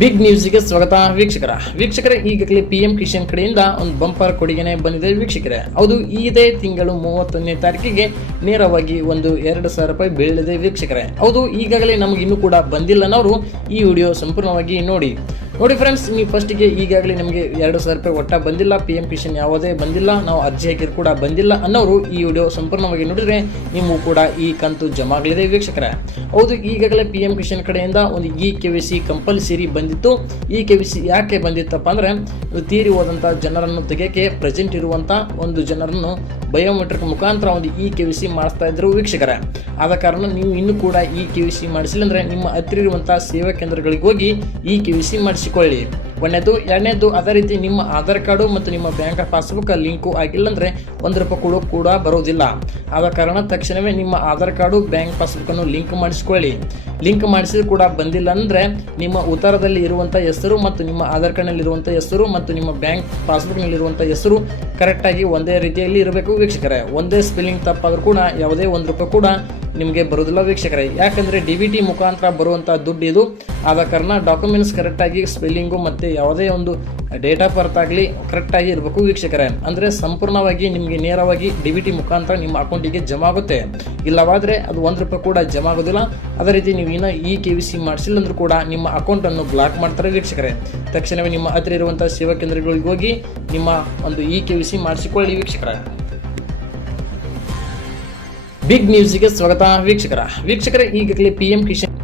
Big ನ್ಯೂಸ್ಗೆ ಸ್ವಾಗತ ವೀಕ್ಷಕರ. ವೀಕ್ಷಕರೇ, ಈಗಾಗಲೇ ಪಿ ಎಂ ಕಿಶನ್ ಕಡೆಯಿಂದ ಒಂದು ಬಂಪರ್ ಕೊಡುಗೆನೆ ಬಂದಿದೆ ವೀಕ್ಷಕರೇ. ಹೌದು ಇದೇ ತಿಂಗಳು ಮೂವತ್ತೊಂದನೇ ತಾರೀಕಿಗೆ ನೇರವಾಗಿ ಒಂದು ಎರಡು ಸಾವಿರ ರೂಪಾಯಿ ಬೀಳಲಿದೆ ವೀಕ್ಷಕರೇ. ಹೌದು, ಈಗಾಗಲೇ ನಮಗೆ ಇನ್ನೂ ಕೂಡ ಬಂದಿಲ್ಲ ಅನ್ನೋರು ಈ ವಿಡಿಯೋ ಸಂಪೂರ್ಣವಾಗಿ ನೋಡಿ. ನೋಡಿ ಫ್ರೆಂಡ್ಸ್ ನೀವು ಫಸ್ಟಿಗೆ ಈಗಾಗಲೇ ನಿಮಗೆ ಎರಡು ಸಾವಿರ ರೂಪಾಯಿ ಒಟ್ಟ ಬಂದಿಲ್ಲ ಪಿ ಎಂ ಕಿಶನ್ ಯಾವುದೇ ಬಂದಿಲ್ಲ, ನಾವು ಅರ್ಜಿ ಹಾಕಿದ್ರು ಕೂಡ ಬಂದಿಲ್ಲ ಅನ್ನೋರು ಈ ವಿಡಿಯೋ ಸಂಪೂರ್ಣವಾಗಿ ನೋಡಿದರೆ ನಿಮಗೂ ಕೂಡ ಈ ಕಂತು ಜಮಾಗಲಿದೆ ವೀಕ್ಷಕರ. ಹೌದು, ಈಗಾಗಲೇ ಪಿ ಎಂ ಕಿಶನ್ ಕಡೆಯಿಂದ ಒಂದು E K V C compulsory ಬಂದಿತ್ತು. ಈ ಕೆ ವಿ ಸಿ ಯಾಕೆ ಬಂದಿತ್ತಪ್ಪ ಅಂದರೆ ತೀರಿ ಹೋದಂಥ ಜನರನ್ನು ತೆಗೆಯೋಕ್ಕೆ ಪ್ರೆಸೆಂಟ್ ಇರುವಂಥ ಒಂದು ಜನರನ್ನು ಬಯೋಮೆಟ್ರಿಕ್ ಮುಖಾಂತರ ಒಂದು ಇ ಕೆ ವಿ ಸಿ ಮಾಡಿಸ್ತಾ ಇದ್ರು ವೀಕ್ಷಕರ. ಆದ ಕಾರಣ ನೀವು ಇನ್ನೂ ಕೂಡ ಇ ಕೆ ವಿ ಸಿ ಮಾಡಿಸಿಲ್ಲ ಅಂದರೆ ನಿಮ್ಮ ಹತ್ತಿರ ಇರುವಂಥ ಸೇವಾ ಕೇಂದ್ರಗಳಿಗೆ ಹೋಗಿ ಇ ಕೆ ವಿ ಸಿ ಮಾಡಿಸಿಕೊಳ್ಳಿ. ಒಂದನೇದು ಎರಡನೇದು ಅದೇ ರೀತಿ ನಿಮ್ಮ ಆಧಾರ್ ಕಾರ್ಡು ಮತ್ತು ನಿಮ್ಮ ಬ್ಯಾಂಕ್ ಪಾಸ್ಬುಕ್ ಲಿಂಕು ಆಗಿಲ್ಲ ಅಂದರೆ ಒಂದು ರೂಪಾಯಿ ಕೂಡ ಕೂಡ ಬರೋದಿಲ್ಲ. ಆದ ಕಾರಣ ತಕ್ಷಣವೇ ನಿಮ್ಮ ಆಧಾರ್ ಕಾರ್ಡು, ಬ್ಯಾಂಕ್ ಪಾಸ್ಬುಕ್ಕನ್ನು ಲಿಂಕ್ ಮಾಡಿಸ್ಕೊಳ್ಳಿ. ಲಿಂಕ್ ಮಾಡಿಸಿದ್ರು ಕೂಡ ಬಂದಿಲ್ಲ ಅಂದರೆ ನಿಮ್ಮ ಉತ್ತರದಲ್ಲಿ ಇರುವಂಥ ಹೆಸರು ಮತ್ತು ನಿಮ್ಮ ಆಧಾರ್ ಕಾರ್ಡ್ನಲ್ಲಿರುವಂಥ ಹೆಸರು ಮತ್ತು ನಿಮ್ಮ ಬ್ಯಾಂಕ್ ಪಾಸ್ಬುಕ್ನಲ್ಲಿರುವಂಥ ಹೆಸರು ಕರೆಕ್ಟಾಗಿ ಒಂದೇ ರೀತಿಯಲ್ಲಿ ಇರಬೇಕು ವೀಕ್ಷಕರೇ. ಒಂದೇ ಸ್ಪೆಲ್ಲಿಂಗ್ ತಪ್ಪಾದರೂ ಕೂಡ ಯಾವುದೇ ಒಂದು ರೂಪಾಯಿ ಕೂಡ ನಿಮಗೆ ಬರೋದಿಲ್ಲ ವೀಕ್ಷಕರೇ. ಯಾಕಂದರೆ ಡಿ ವಿ ಟಿ ಮುಖಾಂತರ ಬರುವಂಥ ದುಡ್ಡು ಇದು. ಆದ ಕಾರಣ ಡಾಕ್ಯುಮೆಂಟ್ಸ್ ಕರೆಕ್ಟಾಗಿ ಸ್ಪೆಲ್ಲಿಂಗು ಮತ್ತು ಯಾವುದೇ ಒಂದು ಡೇಟ್ ಆಫ್ ಬರ್ತ್ ಆಗಲಿ ಕರೆಕ್ಟಾಗಿ ಇರಬೇಕು ವೀಕ್ಷಕರೇ. ಅಂದರೆ ಸಂಪೂರ್ಣವಾಗಿ ನಿಮಗೆ ನೇರವಾಗಿ ಡಿ ಬಿ ಟಿ ಮುಖಾಂತರ ನಿಮ್ಮ ಅಕೌಂಟಿಗೆ ಜಮಾ ಆಗುತ್ತೆ. ಇಲ್ಲವಾದರೆ ಅದು ಒಂದು ರೂಪಾಯಿ ಕೂಡ ಜಮಾ ಆಗೋದಿಲ್ಲ. ಅದೇ ರೀತಿ ನೀವು ಇನ್ನೂ ಇ ಕೆ ವಿ ಸಿ ಮಾಡಿಸಿಲ್ಲ ಅಂದ್ರೂ ಕೂಡ ನಿಮ್ಮ ಅಕೌಂಟನ್ನು ಬ್ಲಾಕ್ ಮಾಡ್ತಾರೆ ವೀಕ್ಷಕರೇ. ತಕ್ಷಣವೇ ನಿಮ್ಮ ಹತ್ತಿರ ಇರುವಂಥ ಸೇವಾ ಕೇಂದ್ರಗಳಿಗೆ ಹೋಗಿ ನಿಮ್ಮ ಒಂದು ಇ ಕೆ ವಿ ಸಿ ಮಾಡಿಸಿಕೊಳ್ಳಿ ವೀಕ್ಷಕರೇ. ಬಿಗ್ ನ್ಯೂಸ್ಗೆ ಸ್ವಾಗತ ವೀಕ್ಷಕರ. ವೀಕ್ಷಕರ ಈಗಾಗಲೇ ಪಿ ಎಂ ಕಿಶನ್